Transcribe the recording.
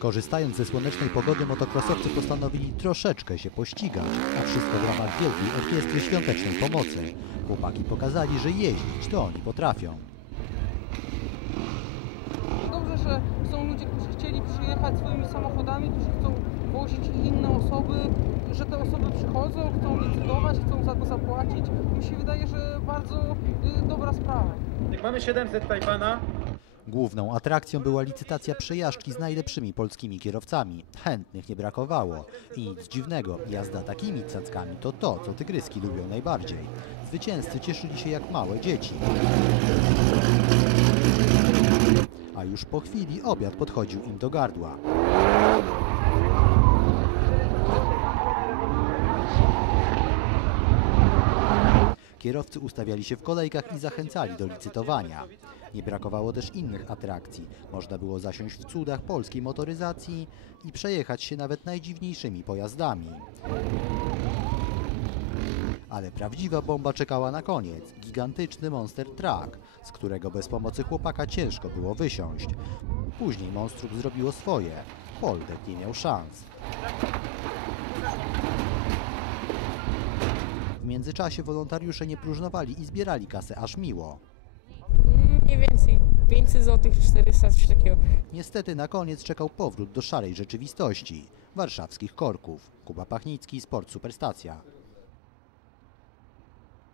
Korzystając ze słonecznej pogody motokrosowcy postanowili troszeczkę się pościgać, a wszystko w ramach Wielkiej Orkiestry Świątecznej Pomocy. Chłopaki pokazali, że jeździć to oni potrafią. Dobrze, że są ludzie, którzy chcieli przyjechać swoimi samochodami, którzy chcą wozić inne osoby, że te osoby przychodzą, chcą licytować, chcą za to zapłacić. Mi się wydaje, że bardzo y, dobra sprawa. Jak mamy 700 Tajfana, Główną atrakcją była licytacja przejażdżki z najlepszymi polskimi kierowcami. Chętnych nie brakowało. I nic dziwnego, jazda takimi cackami to to, co tygryski lubią najbardziej. Zwycięzcy cieszyli się jak małe dzieci. A już po chwili obiad podchodził im do gardła. Kierowcy ustawiali się w kolejkach i zachęcali do licytowania. Nie brakowało też innych atrakcji. Można było zasiąść w cudach polskiej motoryzacji i przejechać się nawet najdziwniejszymi pojazdami. Ale prawdziwa bomba czekała na koniec. Gigantyczny Monster Truck, z którego bez pomocy chłopaka ciężko było wysiąść. Później monstrum zrobiło swoje. Poldek nie miał szans. Międzyczasie wolontariusze nie próżnowali i zbierali kasę aż miło. Mniej więcej 500 zł, 400, coś takiego. Niestety na koniec czekał powrót do szarej rzeczywistości warszawskich korków. Kuba Pachnicki, Sport Superstacja.